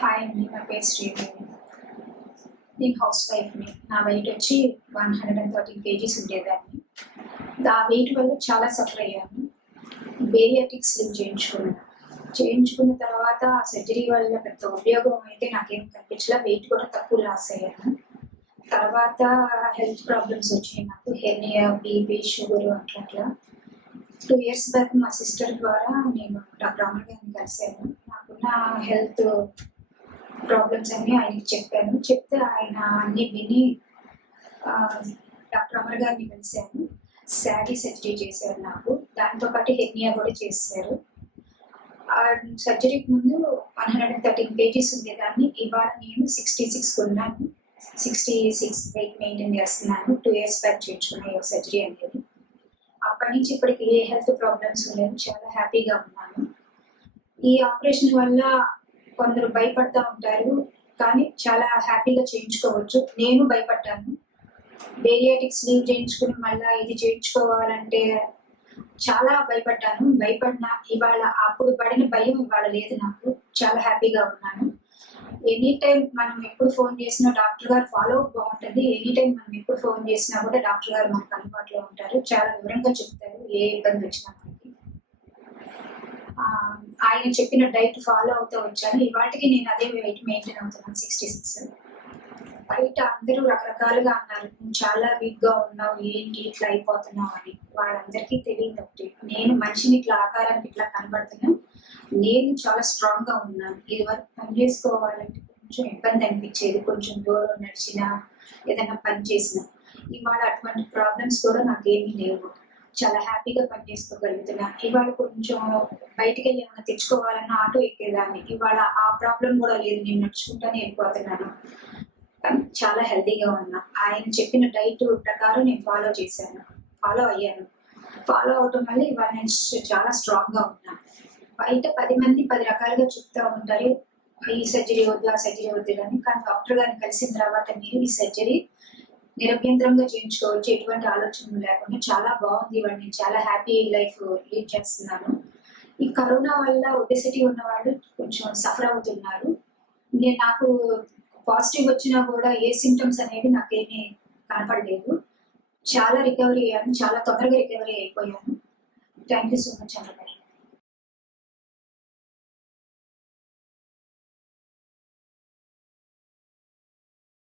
Hi అండి, నా పేరు శ్రీదేవి. నేను హౌస్ వైఫ్ని. నా వెయిట్ వచ్చి 113 kgs ఉండేదాన్ని. ఆ వెయిట్ వల్ల చాలా సఫర్ అయ్యాను. బేరియాట్రిక్ స్లిమ్ చేయించుకున్న తర్వాత సర్జరీ వల్ల పెద్ద ఉపయోగం అయితే నాకేం కనిపించలా. వెయిట్ కూడా తక్కువ లాస్ అయ్యాను. తర్వాత హెల్త్ ప్రాబ్లమ్స్ వచ్చాయి నాకు. హెర్నియా, బీపీ, షుగర్ అట్లా 2 years బ్యాక్ మా సిస్టర్ ద్వారా నేను డాక్టర్ అమర్ గారిని కలిశాను. నాకున్న హెల్త్ ప్రాబ్లమ్స్ అన్నీ ఆయనకి చెప్పాను. చెప్తే ఆయన అన్నీ విని డాక్టర్ అమర్ గారిని కలిశాను. SADI సర్జరీ చేశారు నాకు. దాంతోపాటు హెర్నియా కూడా చేశారు. సర్జరీకి ముందు 113 kgs ఉండేదాన్ని. ఇవాళ నేను 66 ఉన్నాను. 66 వెయిట్ మెయింటైన్ చేస్తున్నాను. 2 years బ్యాక్ చేయించుకున్న సర్జరీ అనేది. అప్పటి నుంచి ఇప్పటికి ఏ హెల్త్ ప్రాబ్లమ్స్ లేవు. చాలా హ్యాపీగా ఉన్నాను. ఈ ఆపరేషన్ వల్ల కొందరు భయపడతా ఉంటారు, కానీ చాలా హ్యాపీగా చేయించుకోవచ్చు. నేను భయపడ్డాను. బేరియాట్రిక్ స్లీవ్ చేయించుకుని మళ్ళీ ఇది చేయించుకోవాలంటే చాలా భయపడినా ఇవాళ అప్పుడు పడిన భయం ఇవాళ లేదు నాకు. చాలా హ్యాపీగా ఉన్నాను. ఎనీ టైం మనం ఎప్పుడు ఫోన్ చేసినా డాక్టర్ గారు ఫాలో అప్ బాగుంటుంది. ఎనీ టైం మనం ఎప్పుడు ఫోన్ చేసినా కూడా డాక్టర్ గారు మనకు అందుబాటులో ఉంటారు. చాలా వివరంగా చెప్తారు ఏ ఇబ్బంది వచ్చినా మనకి. ఆయన చెప్పిన డైట్ ఫాలో అవుతూ వచ్చాను. ఇవాటికి నేను అదే వెయిట్ మెయింటైన్ అవుతున్నాను, 66. బయట అందరూ రకరకాలుగా అన్నారు, నువ్వు చాలా వీక్గా ఉన్నావు, ఏంటి ఇట్లా అయిపోతున్నావు అని. వాళ్ళందరికీ తెలియదు ఒకటి, నేను మనిషిని ఇట్లా ఆకారానికి ఇట్లా కనబడుతున్నా, నేను చాలా స్ట్రాంగ్గా ఉన్నాను. ఇది వరకు పని చేసుకోవాలంటే కొంచెం ఇబ్బంది అనిపించేది. కొంచెం దూరం నడిచినా ఏదైనా పని చేసినా. ఇవాళ అటువంటి ప్రాబ్లమ్స్ కూడా నాకేమీ లేవు. చాలా హ్యాపీగా పని చేసుకోగలుగుతున్నా. ఇవాళ కొంచెం బయటికి వెళ్ళి ఏమైనా తెచ్చుకోవాలన్నా ఆటో ఎక్కేదాన్ని. ఇవాళ ఆ ప్రాబ్లం కూడా లేదు. నేను నడుచుకుంటానే వెళ్ళిపోతున్నాను. కానీ చాలా హెల్తీగా ఉన్నా. ఆయన చెప్పిన డైట్ ప్రకారం నేను ఫాలో అయ్యాను. ఫాలో అవటం వల్ల ఇవాళ నేను చాలా స్ట్రాంగ్గా ఉన్నా. బయట 10 మంది 10 రకాలుగా చెప్తూ ఉంటారు, ఈ సర్జరీ వద్దు, ఆ సర్జరీ వద్దు అని. కానీ డాక్టర్ గారిని కలిసిన తర్వాత మీరు ఈ సర్జరీ నిరభ్యంతరంగా చేయించుకోవచ్చు, ఎటువంటి ఆలోచనలు లేకుండా. చాలా బాగుంది. ఇవాళ నేను చాలా హ్యాపీ లైఫ్ లీడ్ చేస్తున్నాను. ఈ కరోనా వల్ల ఒబెసిటీ ఉన్న వాళ్ళు కొంచెం సఫర్ అవుతున్నారు. నాకు పాజిటివ్ వచ్చినా కూడా ఏ సిమ్టమ్స్ అనేవి నాకేమీ కనపడలేదు. చాలా రికవరీ అయ్యాను. చాలా తొందరగా రికవరీ అయిపోయాను. థ్యాంక్ యూ సో మచ్ అన్నగారు.